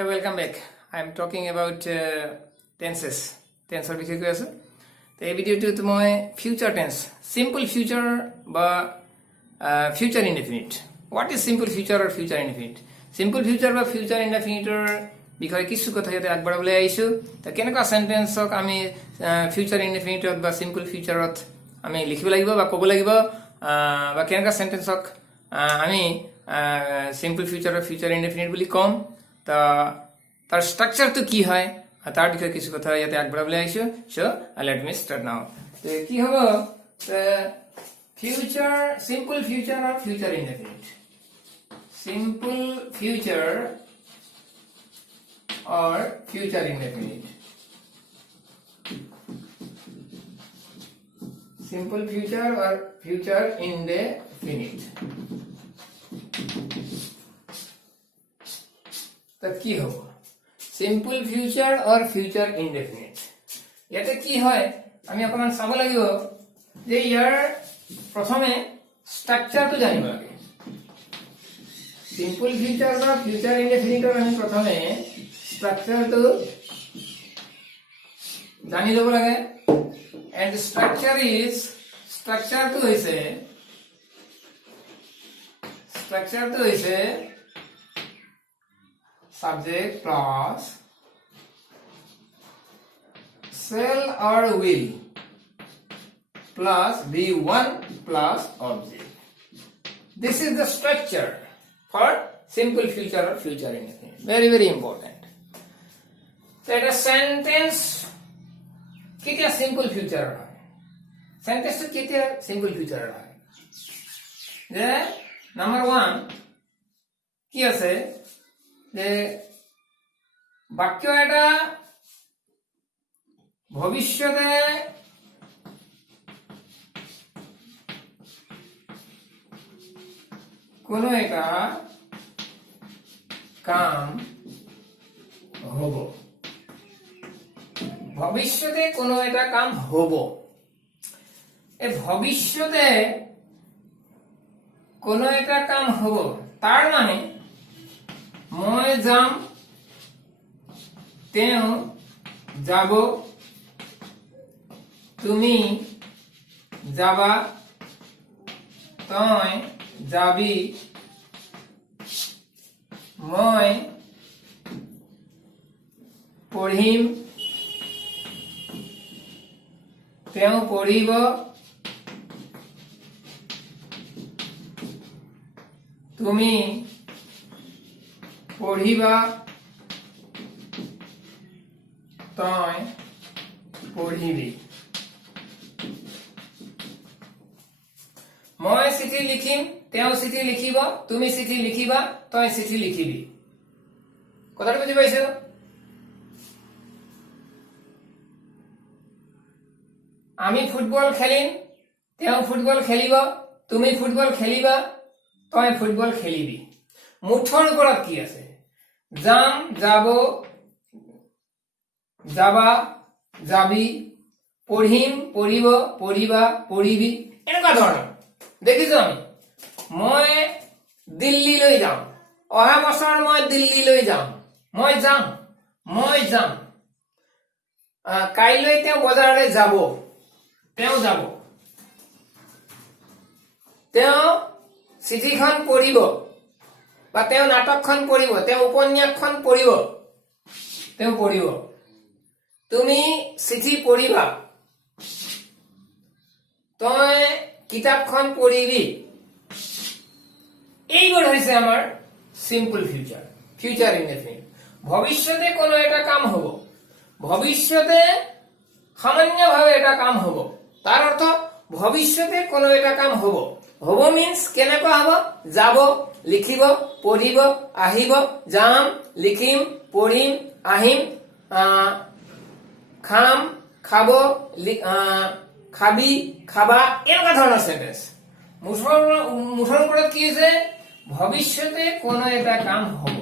Hey, welcome back. I'm talking about tenses. Tense বিষয়ে কৈ আছো। তো এই ভিডিওটোত মই ফিউচাৰ টেন্স, সিম্পল ফিউচাৰ বা future indefinite. What is simple future আৰু ফিউচাৰ ইনডেফিনিট? সিম্পল ফিউচাৰ বা ফিউচাৰ ইনডেফিনিটৰ বিষয়ে কিছু কথা ইয়াতে আগবঢ়াবলৈ আহিছো। তো কেনেকুৱা সেন্টেন্সক আমি ফিউচাৰ ইনডেফিনিটত বা সিম্পল ফিউচাৰত আমি লিখিব লাগিব বা ক'ব লাগিব, বা কেনেকুৱা সেন্টেন্সক আমি সিম্পল ফিউচাৰ বা ফিউচাৰ ইনডেফিনিট বুলি ক'ম, তাৰ স্ট্ৰাকচাৰটো কি হয় তাৰ বিষয়ে কিছু কথা ইয়াতে আগবঢ়াবলৈ আহিছো। সো লেট মি স্টাৰ্ট নাও। তো কি হ'ব? ফিউচাৰ, সিম্পল ফিউচাৰ আৰু future indefinite. Simple future or future indefinite. Simple future or future indefinite. তো কি হ'ব? Simple future or future indefinite. ইয়াতে কি হয় আমি অকমান চাব লাগিব যে ইয়াৰ প্ৰথমে স্ট্ৰাকচাৰটো জানিব লাগে। সিম্পল ফিউচাৰ বা ফিউচাৰ ইনডেফিনিটৰ আমি প্ৰথমে স্ট্ৰাকচাৰটো জানি ল'ব লাগে। এন্ড স্ট্ৰাকচাৰটো হৈছে subject plus shall or will plus be1 plus object. This is the structure for simple future or future indefinite. Very, very important. So এটা সেন্টেন্স কেতিয়া সিম্পল ফিউচার হয়? সেন্টেন্সটো কেতিয়া সিম্পল ফিউচার হয়? যে নাম্বার 1 কি আছে যে বাক্য এটা ভবিষ্যতে কোনো এটা কাম হব। ভবিষ্যতে কোনো এটা কাম হব। এই ভবিষ্যতে কোনো এটা কাম হব তাৰ মানে মই যাম, তেওঁ যাব, তুমি যাবা, তই যাবি, মই পঢ়িম, তেওঁ পঢ়িব, তুমি পঢ়িবা, তই পঢ়িবি। মই চিঠি লিখিম, তেওঁ চিঠি লিখিব, তুমি চিঠি লিখিবা, তই চিঠি লিখিবি। কথাটো বুজি পাইছো? আমি ফুটবল খেলিম, তেওঁ ফুটবল খেলিব, তুমি ফুটবল খেলিবা, তই ফুটবল খেলিবি। মুঠৰ ওপৰত কি আছে? যাম, যাব, যাবা, যাবি, পঢ়িম, পঢ়িব, পঢ়িবা, পঢ়িবি, এনেকুৱা ধৰণৰ। দেখিছো আমি মই দিল্লীলৈ যাম, অহা বছৰ মই দিল্লীলৈ যাম, মই যাম। কাইলৈ তেওঁ বজাৰলৈ যাব, তেওঁ যাব। তেওঁ চিঠিখন পঢ়িব বা তেওঁ নাটকখন পঢ়িব, তেওঁ উপন্যাসখন পঢ়িব, তেওঁ পঢ়িব। তুমি চিঠি পঢ়িবা, তই কিতাপখন পঢ়িবি। এইবোৰ হৈছে আমাৰ সিম্পল ফিউচাৰ, ফিউচাৰ ইনডেফিনিট। ভবিষ্যতে কোনো এটা কাম হ'ব, ভবিষ্যতে সামান্যভাৱে এটা কাম হ'ব, তাৰ অৰ্থ ভবিষ্যতে কোনো এটা কাম হ'ব। হ'ব মিন্স কেনেকুৱা হ'ব? যাব, লিখিব, পঢ়িব, আহিব, যাম, লিখিম, পঢ়িম, আহিম, খাম, খাব, খাবি, খাবা, এনেকুৱা ধৰণৰ সেন্টেন্স। মুঠৰ ওপৰত কি হৈছে? ভবিষ্যতে কোনো এটা কাম হ'ব,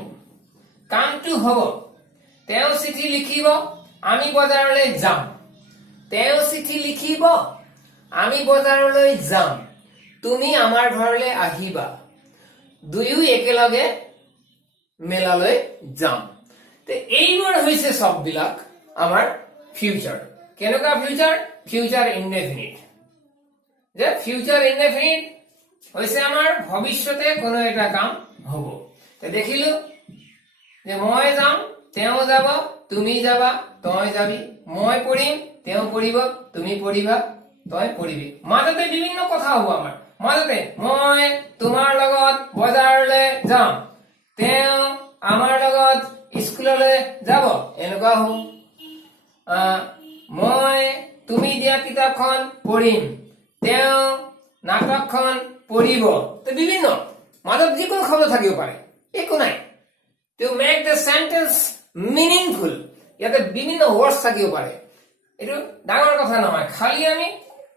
কামটো হ'ব। তেওঁ চিঠি লিখিব, আমি বজাৰলৈ যাম, তেওঁ চিঠি লিখিব, আমি বজাৰলৈ যাম, তুমি আমাৰ ঘৰলৈ আহিবা, দুয়ো একেলগে মেলালৈ যাম। তে এইবোৰ হৈছে সববিলাক আমাৰ ফিউচাৰ। কেনেকুৱা ফিউচাৰ? Future indefinite. যে ফিউচাৰ ইনডেফিনিট হৈছে আমাৰ ভৱিষ্যতে কোনো এটা কাম হ'ব। তে দেখিলো যে মই যাম, তেওঁ যাব, তুমি যাবা, তই যাবি, মই পঢ়িম, তেওঁ পঢ়িব, তুমি পঢ়িবা, তই পঢ়িবি। মাজতে বিভিন্ন কথা হ'ব আমাৰ। মাজতে মই তোমাৰ লগত বজাৰলৈ যাম, তেওঁ আমাৰ লগত স্কুললৈ যাব, এনেকুৱা হ'ব। মই তুমি দিয়া কিতাপখন পঢ়িম, তেওঁ নাটকখন পঢ়িব। তো বিভিন্ন মাজত যিকোনো শব্দ থাকিব পাৰে, একো নাই। To make the sentence meaningful, ইয়াতে বিভিন্ন ৱৰ্ডছ থাকিব পাৰে। এইটো ডাঙৰ কথা নহয়, খালি আমি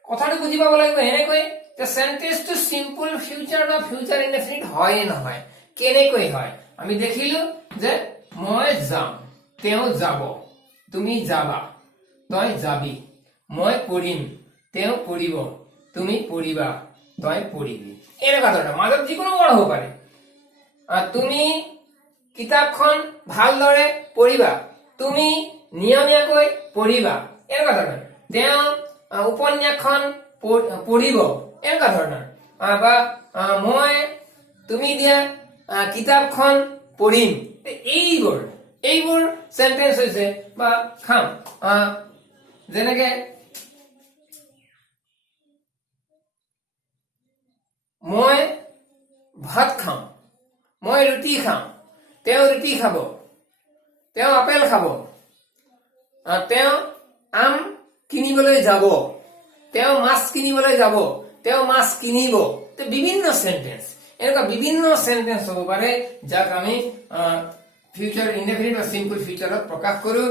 কথাটো বুজি পাব লাগিব এনেকৈ যে সেন্টেন্সটো সিম্পল ফিউচাৰ বা ফিউচাৰ ইনডেফিনিট হয় নহয়, কেনেকৈ হয়। আমি দেখিলো যে মই যাম, তেওঁ যাব, তুমি যাবা, তই যাবি, মই পঢ়িম, তেওঁ পঢ়িব, তুমি পঢ়িবা, তই পঢ়িবি, এনেকুৱা ধৰণৰ মাজত যিকোনো ৱৰ্ড হ'ব পাৰে। তুমি কিতাপখন ভালদৰে পঢ়িবা, তুমি নিয়মীয়াকৈ পঢ়িবা, এনেকুৱা ধৰণৰ। তেওঁ উপন্যাসখন পঢ়িব, এনেকুৱা ধৰণৰ। বা মই তুমি দিয়া কিতাপখন পঢ়িম। এইবোৰ সেন্টেন্স হৈছে বা খাম। যেনেকে মই ভাত খাম, মই ৰুটি খাম, তেওঁ ৰুটি খাব, তেওঁ আপেল খাব, তেওঁ আম কিনিবলৈ যাব, তেওঁ মাছ কিনিবলৈ যাব, তেওঁ মাছ কিনিব। বিভিন্ন সেন্টেন্স, এনেকুৱা বিভিন্ন সেন্টেন্স হ'ব পাৰে যাক আমি ফিউচাৰ ইনডেফিনিট বা সিম্পল ফিউচাৰত প্ৰকাশ কৰো।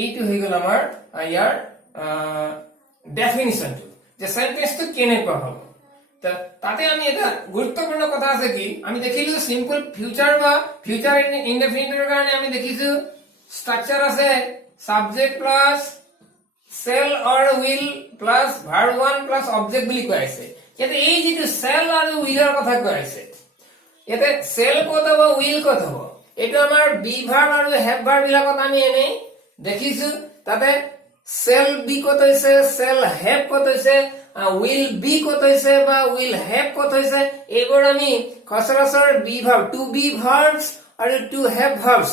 এইটো হৈ গ'ল আমাৰ ইয়াৰ ডেফিনিশ্যনটো, যে সেন্টেন্সটো কেনেকুৱা হ'ব। তাতে আমি এটা গুৰুত্বপূৰ্ণ কথা আছে কি, আমি দেখিলো সিম্পল ফিউচাৰ বা ফিউচাৰ ইনডেফিনিটৰ কাৰণে আমি দেখিছো স্ট্ৰাকচাৰ আছে subject plus shall or will plus verb one plus object বুলি কোৱা আছে। ইয়াতে এই যিটো সেল আৰু উইলৰ কথা কোৱা আছে, ইয়াতে সেল ক'ত হ'ব, উইল ক'ত হ'ব, এইটো আমাৰ বি ভাৰ্ব আৰু হেভ ভাৰ্ব বিলাকত আমি এনেই দেখিছো। তাতে সেল বি ক'ত হৈছে, সেল হেভ ক'ত হৈছে, উইল বি ক'ত হৈছে বা উইল হেভ ক'ত হৈছে, এইবোৰ আমি সচৰাচৰ be verb, to be verbs আৰু to have verbs,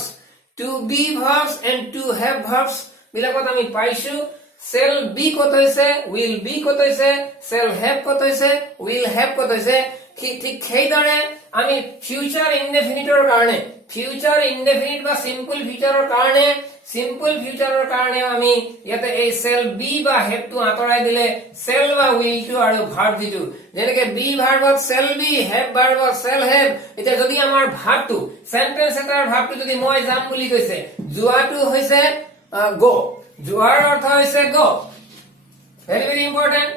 to be verbs and to have verbs বিলাকত আমি পাইছো। সেল বি ক'ত হৈছে, উইল বি ক'ত হৈছে, সেল হেভ ক'ত হৈছে, উইল হেভ ক'ত হৈছে। ঠিক সেইদৰে আমি ফিউচাৰ ইনডেফিনিটৰ কাৰণে, ফিউচাৰ ইনডেফিনিট বা সিম্পল ফিউচাৰৰ কাৰণে আমি ইয়াতে এই সেল বি বা হেভটো আঁতৰাই দিলে সেল বা উইলটো আৰু ভাৰ্ব যিটো, যেনেকে বি ভাৰ্বত সেল বি, হেভ ভাৰ্বত সেল হেভ। এতিয়া যদি আমাৰ ভাৰ্বটো, সেন্টেন্স এটাৰ ভাৰ্বটো যদি মই যাম বুলি কৈছে, যোৱাটো হৈছে গো, যোৱাৰ অৰ্থ হৈছে গো, ভেৰি ভেৰি ইম্পৰ্টেন্ট,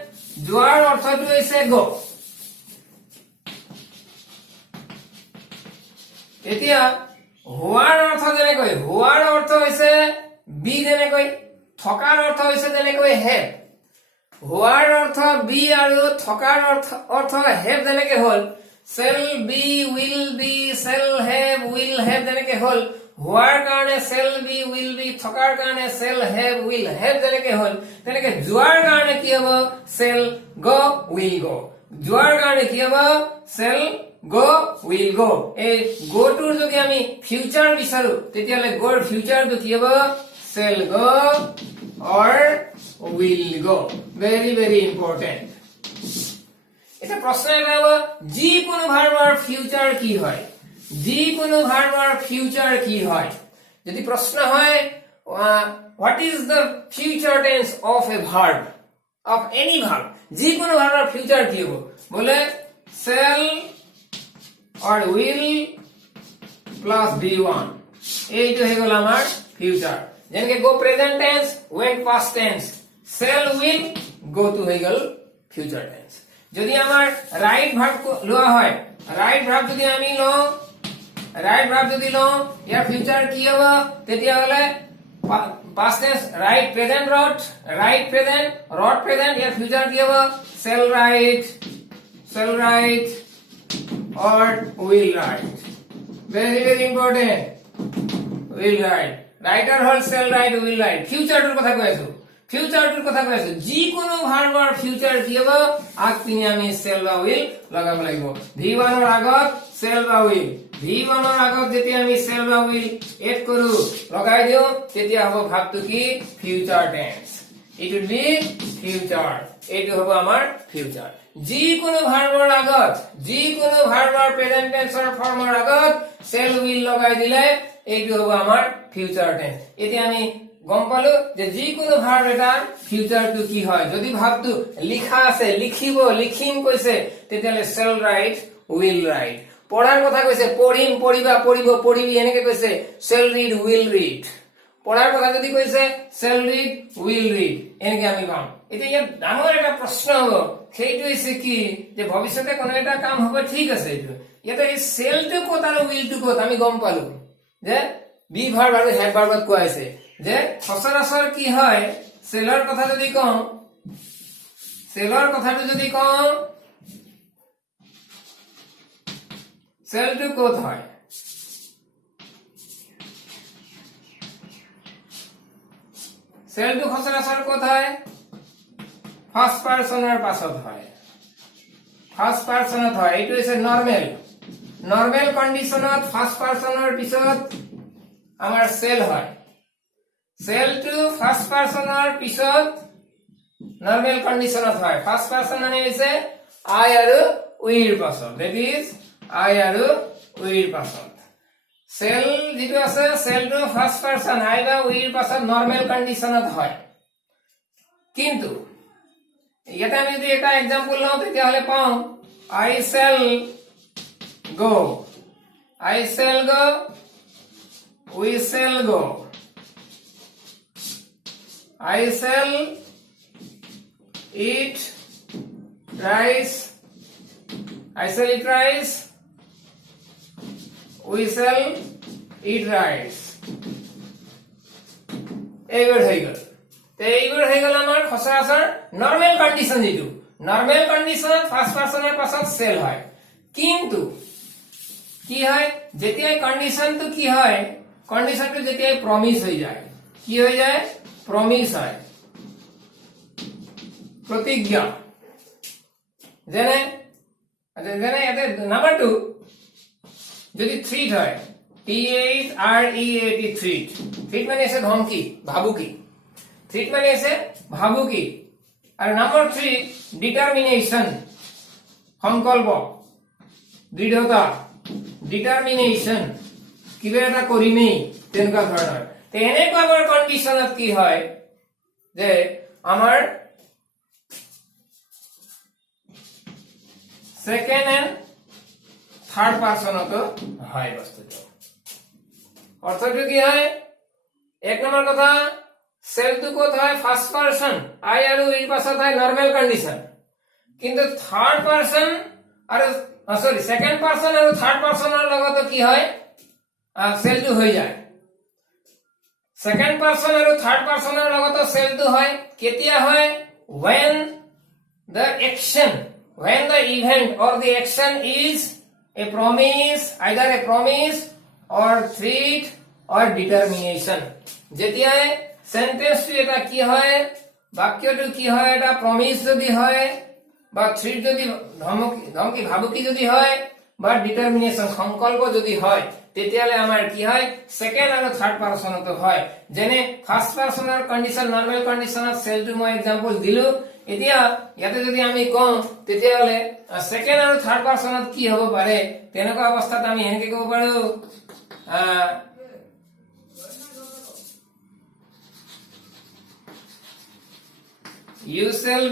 যোৱাৰ অৰ্থটো হৈছে গো। এতিয়া হোৱাৰ অৰ্থ যেনেকৈ, হোৱাৰ অৰ্থ হৈছে বি, যেনেকৈ থকাৰ অৰ্থ হৈছে যেনেকৈ হেভ, হোৱাৰ অৰ্থ বি আৰু থকাৰ অৰ্থ হেভ যেনেকে হ'ল, shall be will be shall have will have যেনেকে হ'ল, হোৱাৰ কাৰণে সেল বি উইল বি, থকাৰ কাৰণে সেল হেভ উইল হেভ যেনেকে হ'ল, তেনেকে যোৱাৰ কাৰণে কি হ'ব, সেল গো উইল গো, যোৱাৰ কাৰণে কি হ'ব, সেল গো উইল গো। এই গোটোৰ যদি আমি ফিউচাৰ বিচাৰো তেতিয়াহ'লে গোৰ ফিউচাৰটো কি হ'ব, shall go or will go, very very important. এটা প্ৰশ্ন এটা হ'ব, যিকোনো ভাৰ্বৰ ফিউচাৰ কি হয়, যিকোনো ভাৰ্বৰ ফিউচাৰ কি হয়। যদি প্ৰশ্ন হয় what is the future tense of A verb, of any verb, যিকোনো ভাৰ্বৰ ফিউচাৰ কি হ'ব, বোলে cell or will plus b1, এইটো হৈ গ'ল আমাৰ ফিউচাৰ। যেনেকে go present tense, went past tense, shall will, go to হৈ গ'ল ফিউচাৰ টেন্স। যদি আমাৰ ৰাইট ভাৰ্ব লোৱা হয়, ৰাইট ভাৰ্ব যদি আমি লওঁ, ৰাইট ভাৰ্ব যদি লওঁ, ইয়াৰ ফিউচাৰ কি হ'ব, তেতিয়াহ'লে past tense right present wrote, right present wrote present, ইয়াৰ ফিউচাৰ কি হ'ব, shall write or will write, very very important, will write। Writer হ'ল চেল ৰাইট উইল ৰাইট ফিউচাৰটোৰ কথা কৈ আছো যিকোনো ভাৰ্বৰ ফিউচাৰ কি হ'ব আগপিনে আমি চেল বা উইল লগাব লাগিব V1 ৰ আগত চেল বা উইল V1 ৰ আগত যেতিয়া আমি চেল বা উইল এড কৰো লগাই দিও তেতিয়া হ'ব ভাবটো কি future tense it will be future এইটো হ'ব আমাৰ ফিউচাৰ যিকোনো ভাৰ্বৰ আগত যিকোনো ভাৰ্বৰ প্ৰেজেন্ট টেন্সৰ ফৰ্মৰ আগত চেল উইল লগাই দিলে এইটো হ'ব আমাৰ ফিউচাৰ টেন্স এতিয়া আমি গম পালো যে যিকোনো ভাৰ্ব এটা ফিউচাৰটো কি হয় যদি ভাবটো লিখা আছে লিখিম কৈছে তেতিয়ালে চেল ৰাইট উইল ৰাইট পঢ়াৰ কথা কৈছে পঢ়িম পঢ়িবা পঢ়িবি এনেকে কৈছে চেল ৰিড উইল ৰিড পঢ়াৰ কথা যদি কৈছে চেল ৰিড উইল ৰিড এনেকে আমি পাম এতিয়া ইয়াত ডাঙৰ এটা প্ৰশ্ন হ'ব সেইটো হৈছে কি যে ভৱিষ্যতে কোনো এটা কাম হ'ব ঠিক আছে এইটো ইয়াতে এই চেলটো ক'ত আৰু উইলটো ক'ত আমি গম পালো যে বি ভাৰ্ব আৰু হেড ভাৰ্বত কোৱা আছে যে সচৰাচৰ কি হয় সেলৰ কথাটো যদি কওঁ সেলটো ক'ত হয় সেলটো সচৰাচৰ ক'ত হয় ফাৰ্ষ্ট পাৰসনৰ পাছত হয় ফাৰ্ষ্ট পাৰসনত হয় এইটো হৈছে নৰ্মেল কন্ডিশনত ফাৰ্ষ্ট পাৰসনৰ পিছত আমাৰ সেল হয় সেল টু ফাৰ্স্ট পাৰসনেৰ পিছত নৰমাল কন্ডিশনত হয় ফাৰ্স্ট পাৰসন মানে হৈছে আই আৰু উইৰ পাছত দ্যাট ইজ আই আৰু উইৰ পাছত সেল যেটো আছে সেল টু ফাৰ্স্ট পাৰসন আই বা উইৰ পাছত নরমাল কন্ডিশনত হয় কিন্তু ইয়াতে আমি যদি এটা एग्जांपल লওঁ তেতিয়া হলে পাওঁ I shall go we shall go I shall eat rice. We shall eat rice. এইবাৰ হৈ গল আমাৰ সচৰাচৰ নৰ্মেল কন্ডিশন যেটো নৰ্মেল কন্ডিশনত ফাৰ্ষ্ট পাৰসনৰ পাছত সেল হয় কিন্তু কি হয় যেতিয়া কন্ডিশনটো কি হয় কন্ডিশনটো যেতিয়া প্ৰমিস হৈ যায় কি হৈ যায় প্রমিস হয় প্রতিজ্ঞা যেনে এতে নাম্বার 2 যদি থ্রেট হয় থ্রেট মানে আছে ধমকি ভাবুকি আর নাম্বার 3 ডিটারমিনেশন সংকল্প দৃঢ়তা ডিটারমিনেশন কিবা এটা কৰিমেই তেনেকুৱা ধৰণৰ এনেকুৱা বৰ কন্ডিশনত কি হয় যে আমাৰ সেকেন্ড এন্ড থাৰ্ড পাৰসনতো হয় বস্তুটো অৰ্থটো কি হয় এক নম্বৰ কথা সেলটো ক'ত হয় ফাৰ্স্ট পাৰসন আই আৰু উইৰ পাছত হয় নৰমাল কন্ডিশন কিন্তু থাৰ্ড পাৰসন আৰু সেকেন্ড পাৰসন আৰু থাৰ্ড পাৰসনৰ লগত কি হয় সেলটো হৈ যায় সেকেন্ড পাৰসন আৰু থাৰ্ড পাৰসনৰ লগত সেলটো হয় কেতিয়া হয় when the event or the action is a promise either a promise or threat or determination যেতিয়া সেন্টেন্সটো এটা কি হয় বাক্যটো কি হয় এটা প্রমিস যদি হয় বা থ্রেট যদি ধমকি ভাবুকি যদি হয় বা ডিটারমিনেশন সংকল্প যদি হয় তেতিয়ালে আমাৰ কি হয় সেকেন্ড আৰু থাৰ্ড পাৰসনতো হয় যেনে ফাৰ্স্ট পাৰসনৰ কন্ডিশন নরমাল কন্ডিশনত সেলটো মই एग्जांपल দিলো এতিয়া ইয়াতে যদি আমি কওঁ তেতিয়ালে সেকেন্ড আৰু থাৰ্ড পাৰসনত কি হ'ব পাৰে তেনেকুৱা অৱস্থাত আমি এনেকৈ ক'ব পাৰো you shall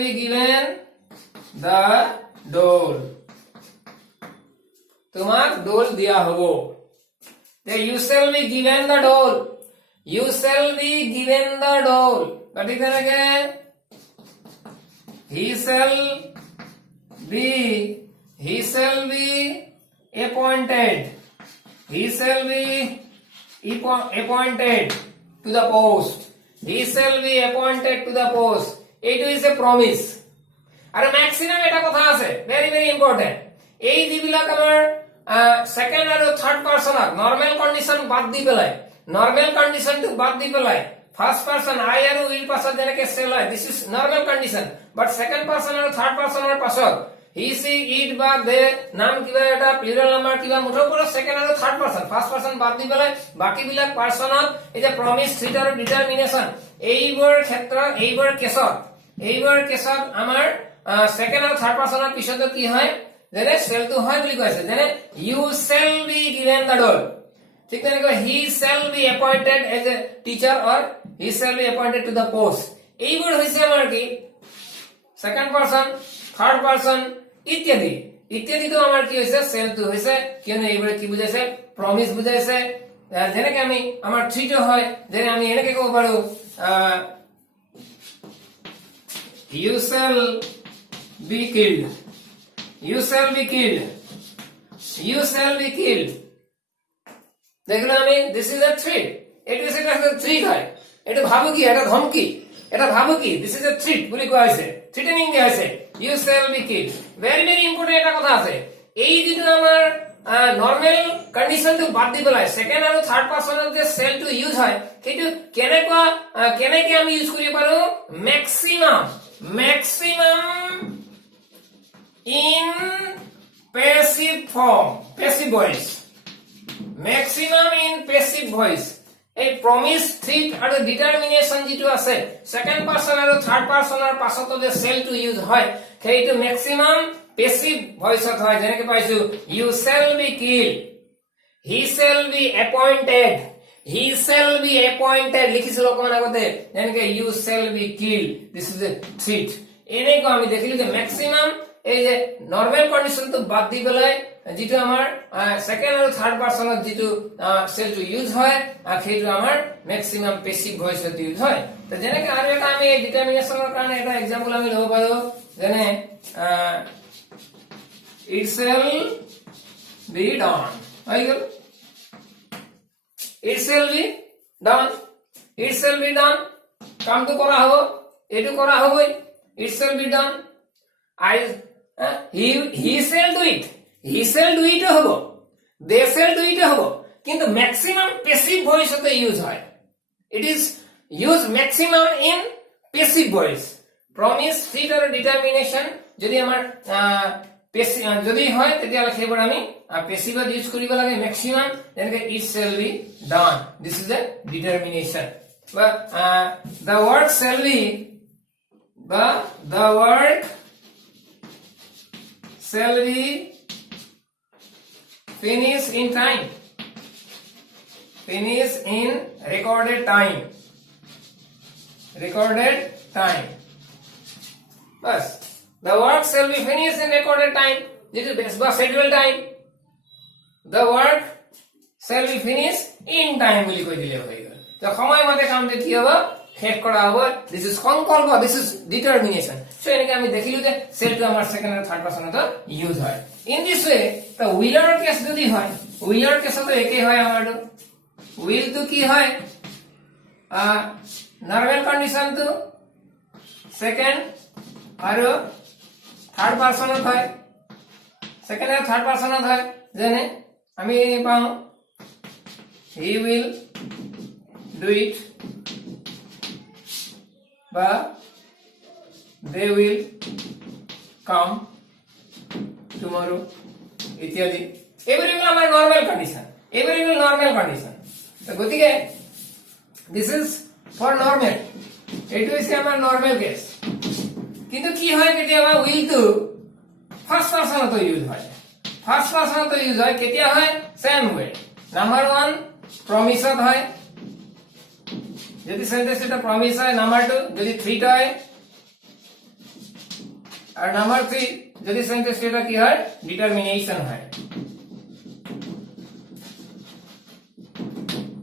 be given the dole তোমাক দোল দিয়া হব you shall be given the dole but then again he shall be appointed to the post it is a promise আৰু ম্যাক্সিমাম এটা কথা আছে ভেৰি ভেৰি ইম্পৰ্টেন্ট এই যিবিলাক আমাৰ সেকেন্ড আৰু থাৰ্ড পাৰসনত নৰমাল কন্ডিশন বাদ দি পেলাই নৰমাল কন্ডিশনটো বাদ দি পেলাই ফাৰ্স্ট পাৰসন আই আৰু উইল পাছত যেনেকে সেল হয় this is normal condition but second person আৰু থাৰ্ড পাৰসনৰ পাছত হি সি ইট বা দে নাম কিবা এটা প্লুৰাল নাম্বাৰ কিবা মুঠৰ পৰা সেকেন্ড আৰু থাৰ্ড পাৰসন ফাৰ্স্ট পাৰসন বাদ দি পেলাই বাকি বিলাক পাৰসনত এই যে প্ৰমিস থ্ৰিট আৰু ডিটাৰমিনেশন এইবোৰ ক্ষেত্ৰত এইবোৰ কেছত আমাৰ সেকেন্ড আৰু থাৰ্ড পাৰসনৰ পিছত কি হয় যেনে সেলটো হয় বুলি কৈছে যেনে you shall be given the doll ঠিক তেনেকৈ he shall be appointed as a teacher or he shall be appointed to the post এইবোৰ হৈছে আমাৰ কি সেকেন্ড পাৰসন থাৰ্ড পাৰসন ইত্যাদি ইত্যাদিটো আমাৰ কি হৈছে সেলটো হৈছে কিয়নো এইবোৰ কি বুজাইছে প্ৰমিস বুজাইছে যেনেকৈ আমি আমাৰ থ্ৰিটো হয় যেনে আমি এনেকৈ ক'ব পাৰো you shall be killed you shall be killed you shall be killed দেখলো আমি this is a threat এটা threat হয় এটা ভাবুকি এটা ধমকি এটা ভাবুকি this is a threat বুলি কোৱা হৈছে থ্রেটেনিং দিয়া হৈছে you shall be killed very very important এটা কথা আছে এই যেটো আমাৰ নৰমাল কন্ডিশনটো বাদ দি পেলাই সেকেন্ড আৰু থাৰ্ড পাৰসনৰ যে সেলটো ইউজ হয় সেইটো কেনেকৈ আমি ইউজ কৰিব পাৰো maximum in passive form passive voice maximum in passive voice এই promise threat আৰু determination যেটো আছে সেকেন্ড পাৰসন আৰু থাৰ্ড পাৰসনৰ পাছত যে সেলটো ইউজ হয় সেইটো maximum passive voice হয় যেনেকৈ পাইছো you shall be killed he shall be appointed he shall be appointed লিখিছিল অকমান আগতে যেনেকৈ you shall be killed this is a threat এনেকৈ আমি দেখিলো যে ম্যাক্সিমাম এই যে নরমাল কন্ডিশনটো বাদ দি পেলাই যেটো আমাৰ সেকেন্ড আৰু থাৰ্ড পাৰসনত যেটো সেলটো ইউজ হয় সেইটো আমাৰ ম্যাক্সিমাম পেসিভ ভয়েসত ইউজ হয় তো যেনেকৈ আৰু এটা আমি ডিটাৰমিনেশনৰ কাৰণে এটা এক্সাম্পল আমি ল'ব পাৰো যেনে it shall be done হৈ গ'ল it shall be done it shall be done কামটো কৰা হ'ব এটো কৰা হ'বই it shall be done he shall do it হ'ব they shall do it হ'ব কিন্তু ম্যাক্সিমাম প্যাসিভ ভয়েসতে ইউজ হয় it is used maximum in passive voice promise threat or determination যদি আমাৰ যদি হয় তেতিয়াহ'লে সেইবোৰ আমি পেসিভত ইউজ কৰিব লাগে ম্যাক্সিমাম যেনেকৈ it shall be done this is a determination but the work shall be finished in time finish in recorded time bas the work shall be finished in recorded time this is scheduled time the work shall be finished in time বুলি কৈ দিলে হৈ গ'ল তো সময় মতে কামটো কি হ'ব শেষ কৰা হ'ব this is সংকল্প this is determination so এনেকৈ আমি দেখিলো যে সেলটো আমাৰ সেকেন্ড আৰু থাৰ্ড পাৰসনত ইউজ হয় in this way the will ৰ কেছ যদি হয় will ৰ কেছতো একে হয় আমাৰটো will তো কি হয় নৰমাল কন্ডিশন তো সেকেন্ড আৰু থাৰ্ড পাৰসনত হয় সেকেন্ড আৰু থার্ড পারসনত হয় যেনে আমি পাওঁ he will do it বা they will come tomorrow ইত্যাদি এভরি will আমাৰ নৰমাল কন্ডিশন তো গতিকে this is for normal এইটো হৈছে আমাৰ নরমাল কেস কিন্তু কি হয় কেতিয়াবা will to ফার্স্ট পারসনত ইউজ হয় কেতিয়া হয় সেম ওয়ে নাম্বার 1 প্রমিসত হয় যদি সেন্টেন্স এটা প্রমিস হয় নাম্বার 2 যদি থ্রিট হয় আর নাম্বার 3 যদি সেন্টেন্স এটা কি হয় ডিটারমিনেশন হয়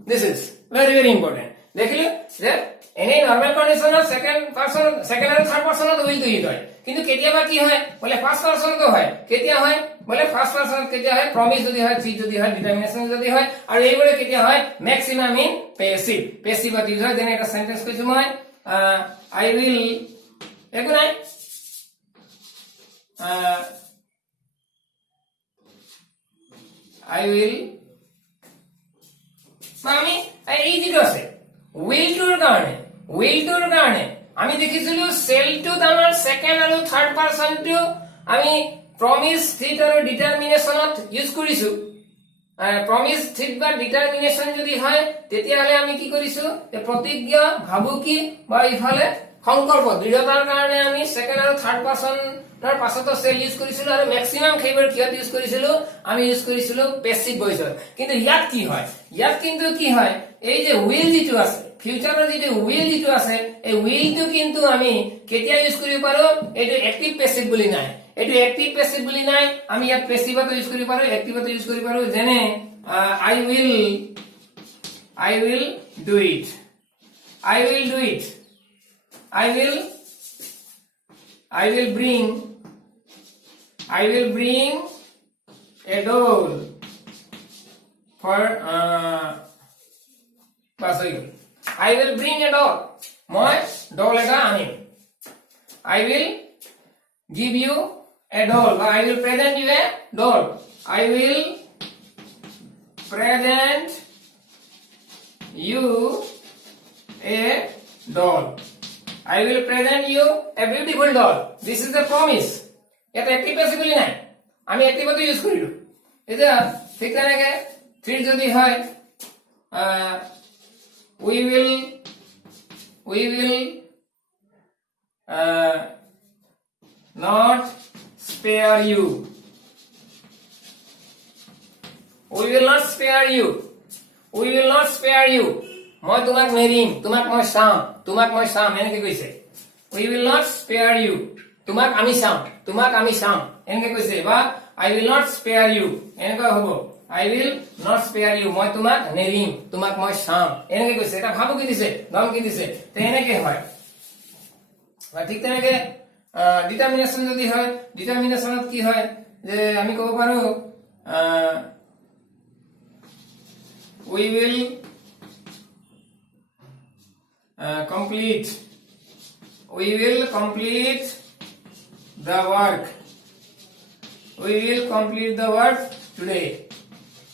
this is very very important দেখিলে যে এনে নরমাল কন্ডিশনৰ সেকেন্ড আৰু থার্ড পারসনত উইল টু ইট হয় কিন্তু কেতিয়াবা কি হয় বলে ফার্স্ট পারসনতো হয় কেতিয়া হয় বলে ফার্স্ট পারসন কেতিয়া হয় প্রমিস যদি হয় থ্রি যদি হয় ডিটারমিনেশন যদি হয় আৰু এইবোৰে কেতিয়া হয় ম্যাক্সিমাম ইন পেসিভত ইউজ হয় যেনে এটা সেন্টেন্স কৈছো মই আই উইল একো নাই I will আমি এই যেটো আছে will টোৰ কাৰণে আমি দেখিছিলো সেল টুত আমাৰ সেকেন্ড আৰু থাৰ্ড পাৰসনটো আমি প্ৰমিস থিট আৰু ডিটাৰমিনেশনত ইউজ কৰিছো প্ৰমিস থিট বা ডিটাৰমিনেশন যদি হয় তেতিয়াহলে আমি কি কৰিছো প্ৰতিজ্ঞা ভাবুকি বা ইফালে সংকল্প দৃঢ়তাৰ কাৰণে আমি সেকেন্ড আৰু থাৰ্ড পাৰসনৰ পাছতো সেল ইউজ কৰিছিলো আৰু ম্যাক্সিমাম খেইবৰ কিহত ইউজ কৰিছিলো আমি ইউজ কৰিছিলো পেসিভ ভয়েসত কিন্তু ইয়াত কিন্তু কি হয় এই যে উইল যেটো আছে ফিউচাৰৰ যেটো উইল যেটো আছে এই উইলটো কিন্তু আমি কেতিয়া ইউজ কৰিব পাৰো এটো এক্টিভ পেসিভ বুলি নাই এটো এক্টিভ পেসিভ বুলি নাই আমি ইয়াত পেসিভত ইউজ কৰিব পাৰো এক্টিভত ইউজ কৰিব পাৰো যেনে I will do it I will bring a doll for I will bring a doll মই doll এটা আনিম I will give you a doll or I will present you a doll I will present you a doll I will present you a beautiful doll this is the promise এটা active পেসিভলি নাই আমি একটিভটো use কৰিলো এটা ঠিক তেনেকে three যদি হয় we will not spare you মই তোমাক নেৰিম তোমাক মই চাম এনেকে কৈছে we will not spare you তোমাক আমি চাম এনেকে কৈছে বা I will not spare you এনেকা হ'ব I will not spare you মই তোমাক নেৰিম তোমাক মই চাম এনেকে কৈছে এটা ভাবো কি দিছে নাম কি দিছে তে এনেকে হয় বা ঠিক তেনেকে ডিটারমিনেশন যদি হয় ডিটারমিনেশনত কি হয় যে আমি কব পাৰো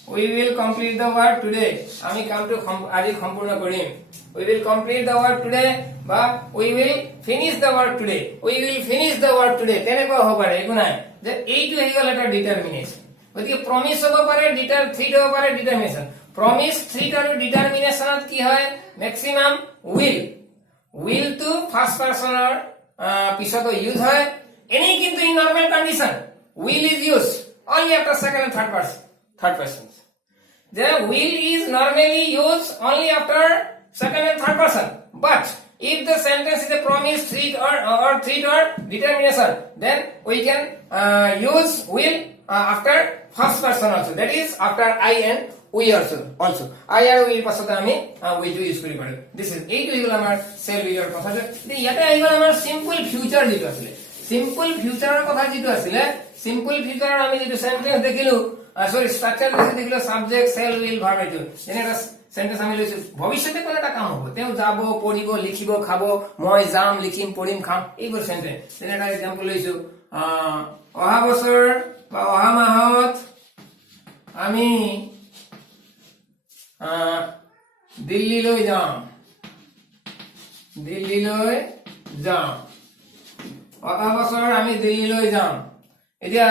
we will complete the work today আমি কামটো আজি সম্পূৰ্ণ কৰিম we will complete the work today বা we will finish the work today তেনেকুৱা হ'ব পাৰে একো নাই যে এইটো হৈ গ'ল এটা ডিটাৰমিনেশন গতিকে প্ৰমিস হ'ব পাৰে থ্ৰিট হ'ব পাৰে ডিটাৰমিনেশন প্ৰমিস থ্ৰিট আৰু ডিটাৰমিনেশনত কি হয় ম্যাক্সিমাম will to first personৰ পিছতো ইউজ হয় এনি কিন্তু in normal condition will is used only after second and third persons the will is normally used only after second and third person but if the sentence is a promise threat or determination then we can use will after first person also that is after I and we also I and we পাছতে আমি we to use কৰি পাৰো this is এইটো হল আমাৰ cell উইলৰ কথা যে ইয়াতে আহি গল আমাৰ সিম্পল ফিউচাৰ যেটো আছিল সিম্পল ফিউচাৰৰ কথা যেটো আছিল সিম্পল ফিউচাৰৰ আমি যেটো সেন্টেন্স দেখিলো সরি স্ট্রাকচার দেখিলো সাবজেক্ট সেল উইল ভার্ব এটো এনেকা সেন্টেন্স আমি লৈছো ভবিষ্যতে কোন এটা কাম হ'ব তেও যাব পঢ়িব লিখিব খাব মই যাম লিখিম পঢ়িম খাম এইবোৰ সেন্টেন্স এনেকা एग्जांपल লৈছো অহা বছৰ বা অহা মাহত আমি দিল্লীলৈ যাম অহা বছৰ আমি দিল্লীলৈ যাম এতিয়া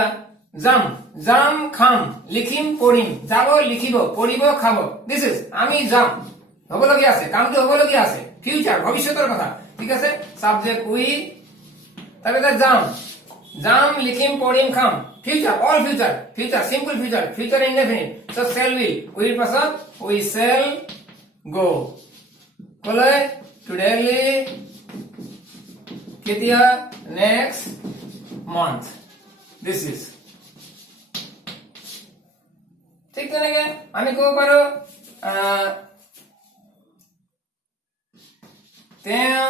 যাম খাম লিখিম পঢ়িম যাব লিখিব পঢ়িব খাব দিস ইজ আমি যাম হবলগীয়া আছে কামটো হবলগীয়া আছে ফিউচার ভবিষ্যতের কথা ঠিক আছে সাবজেক্ট উই তারপরে যাম লিখিম পঢ়িম খাম future all future simple future indefinite so shall will পাছত we shall go কলে টুডেলি কেতিয়া নেক্সট মান্থ দিস ইজ ঠিক তেনেকে আমি কব পাৰো তেওঁ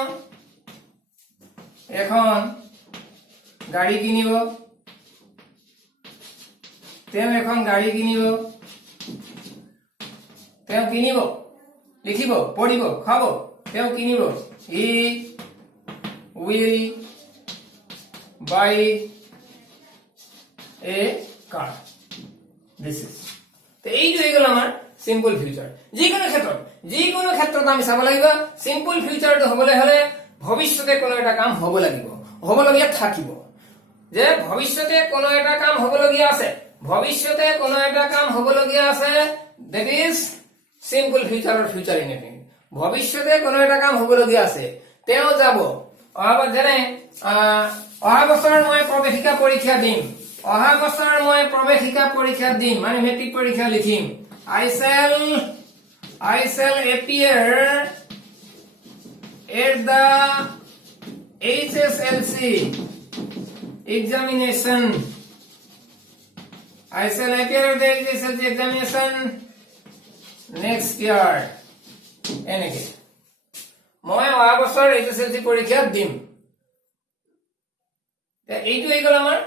এখন গাড়ী কিনিব তেওঁ কিনিব লিখিব পঢ়িব খাব তেওঁ কিনিব he will buy a car. This is. তো এইটো হৈ গ'ল আমাৰ সিম্পল ফিউচাৰ। যিকোনো ক্ষেত্ৰত আমি চাব লাগিব সিম্পল ফিউচাৰটো হ'বলৈ হ'লে ভৱিষ্যতে কোনো এটা কাম হ'ব লাগিব, হ'বলগীয়া থাকিব। যে ভৱিষ্যতে কোনো এটা কাম হ'বলগীয়া আছে, that is simple future or future indefinite. ভৱিষ্যতে কোনো এটা কাম হ'বলগীয়া আছে, তেওঁ যাব। যেনে অহা বছৰ মই প্ৰৱেশিকা পৰীক্ষা দিম, মানে মেট্ৰিক পৰীক্ষা লিখিম। I shall appear at the HSLC examination. I shall appear at the HSLC examination next year. এনেকে মই অহা বছৰ HSLC পৰীক্ষা দিম। এইটো হৈ গ'ল আমাৰ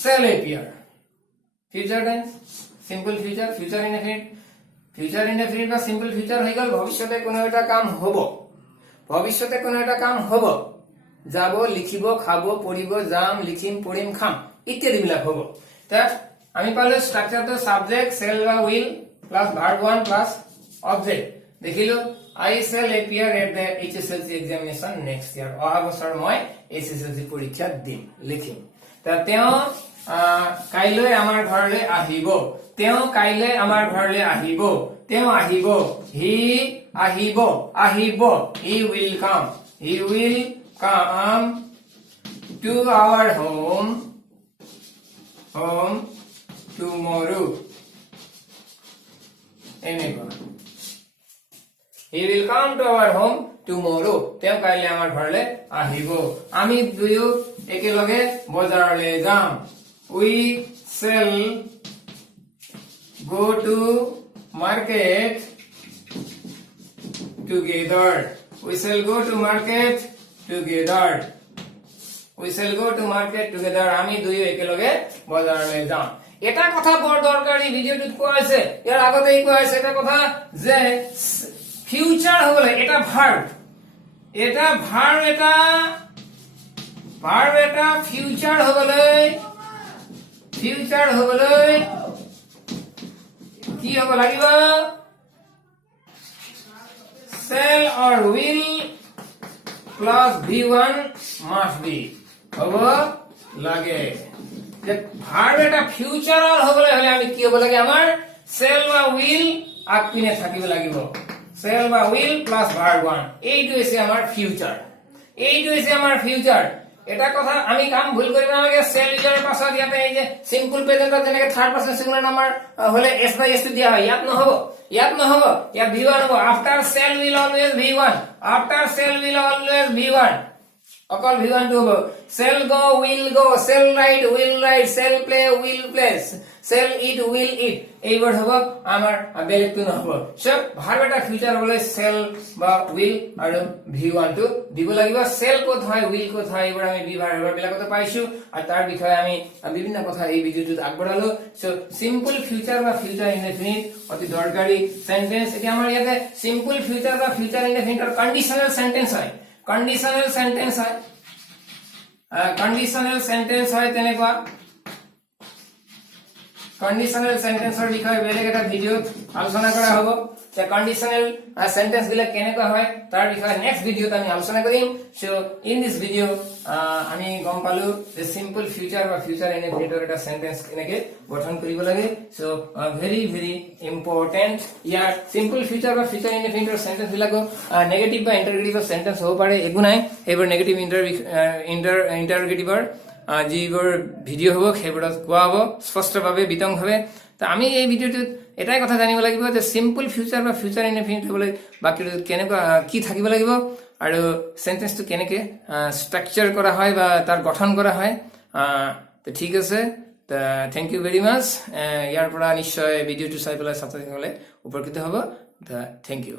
shall appear future tense, simple future, future indefinite বা simple future হৈ গ'ল ভৱিষ্যতে কোনো এটা কাম হ'ব, যাব, লিখিব, খাব, পঢ়িব, যাম, লিখিম, পঢ়িম, খাম ইত্যাদি বিলাক হ'ব। তাত আমি পালো স্ট্ৰাকচাৰটো সাবজেক্ট shall বা will plus verb 1 plus object। দেখিলো I shall appear at the HSLC examination next year. অহা বছৰ মই HSLC পৰীক্ষা দিম, লিখিম। তেওঁ কাইলৈ আমাৰ ঘৰলৈ আহিব, he will come to our home tomorrow. He will come to our home tomorrow. তেওঁ কাইলৈ আমাৰ ঘৰলৈ আহিব। আমি দুয়ো একেলগে বজাৰলৈ যাম। We shall go to market together. আমি দুয়ো একেলগে বজাৰলৈ যাম। এটা কথা বৰ দৰকাৰী ভিডিঅ'টোত কোৱা হৈছে, ইয়াৰ আগতেই কোৱা হৈছে এটা কথা যে ফিউচাৰ হ'বলৈ এটা ভাৰ্ব এটা ফিউচাৰ হ'বলৈ কি হ'ব লাগিব? shall or will plus V1 must be হ'ব লাগে। যে ভাৰ্ব এটা ফিউচাৰৰ হ'বলৈ হ'লে আমি কি হ'ব লাগে? আমাৰ shall বা will আগপিনে থাকিব লাগিব। shall বা will plus verb 1 এইটো হৈছে আমাৰ ফিউচাৰ। এটা কথা আমি কাম ভুল কৰিব নালাগে। shall ইজৰ পাছত ইয়াতে এই যে সিম্পল প্ৰেজেন্টত যেনেকৈ থাৰ্ড পাৰসন সিঙ্গুলাৰ নাম্বাৰ হ'লে s বাই s টো দিয়া হয়, ইয়াত নহব, ইয়াত V1 হ'ব। after shall will always V1 অকল V1 টো হ'ব। shall go will go, shall write will write, shall play will play, shall eat will eat, এইবোৰ হ'ব আমাৰ বেলেগটো নহব। সব ভাৰ্ব এটা ফিউচাৰ হ'বলৈ shall বা will আৰু V1 টো দিব লাগিব। shall ক'ত হয়, will ক'ত হয়, এইবোৰ আমি ভাৰ্ব বিলাকতে পাইছো আৰু তাৰ বিষয়ে আমি বিভিন্ন কথা এই ভিডিঅ'টোত আগবঢ়ালো। সো সিম্পল ফিউচাৰ বা ফিউচাৰ ইনডেফিনিট অতি দৰকাৰী সেন্টেন্স। এতিয়া আমাৰ ইয়াতে সিম্পল ফিউচাৰ বা ফিউচাৰ ইনডেফিনিট আৰু কন্ডিশনাল সেন্টেন্স হয়। কন্ডিশনাল সেন্টেন্স হয় তেনেকুৱা। কন্ডিশনাল সেন্টেন্সৰ বিষয়ে বেলেগ এটা ভিডিঅ'ত আলোচনা কৰা হ'ব। কন্ডিশনাল সেন্টেন্স বিলাক কেনেকুৱা হয় তাৰ বিষয়ে নেক্সট ভিডিঅ'ত আমি আলোচনা কৰিম। সো ইন দিস ভিডিঅ' আমি গম পালো যে সিম্পল ফিউচাৰ বা ফিউচাৰ ইনডেফিনিটৰ এটা সেন্টেন্স কেনেকৈ গঠন কৰিব লাগে। So very important. ইয়াৰ সিম্পল ফিউচাৰ বা ফিউচাৰ ইনডেফিনিটৰ সেন্টেন্স বিলাকো নেগেটিভ বা ইন্টাৰগেটিভ সেন্টেন্স হ'ব পাৰে, একো নাই। এইবোৰ নেগেটিভ ইন্টাৰগেটিভৰ যিবোৰ ভিডিঅ' হ'ব সেইবোৰত কোৱা হ'ব স্পষ্টভাৱে, বিতংভাৱে। তো আমি এই ভিডিঅ'টোত এটাই কথা জানিব লাগিব যে সিম্পল ফিউচাৰ বা ফিউচাৰ ইনডেফিনিট হ'বলৈ বাক্যটোত কেনেকুৱা কি থাকিব লাগিব আৰু সেন্টেন্সটো কেনেকৈ ষ্ট্ৰাকচাৰ কৰা হয় বা তাৰ গঠন কৰা হয়। তো ঠিক আছে, থেংক ইউ ভেৰি মাছ। ইয়াৰ পৰা নিশ্চয় ভিডিঅ'টো চাই পেলাই ছাত্ৰ ছাত্ৰীসকলে উপকৃত হ'ব। Thank U.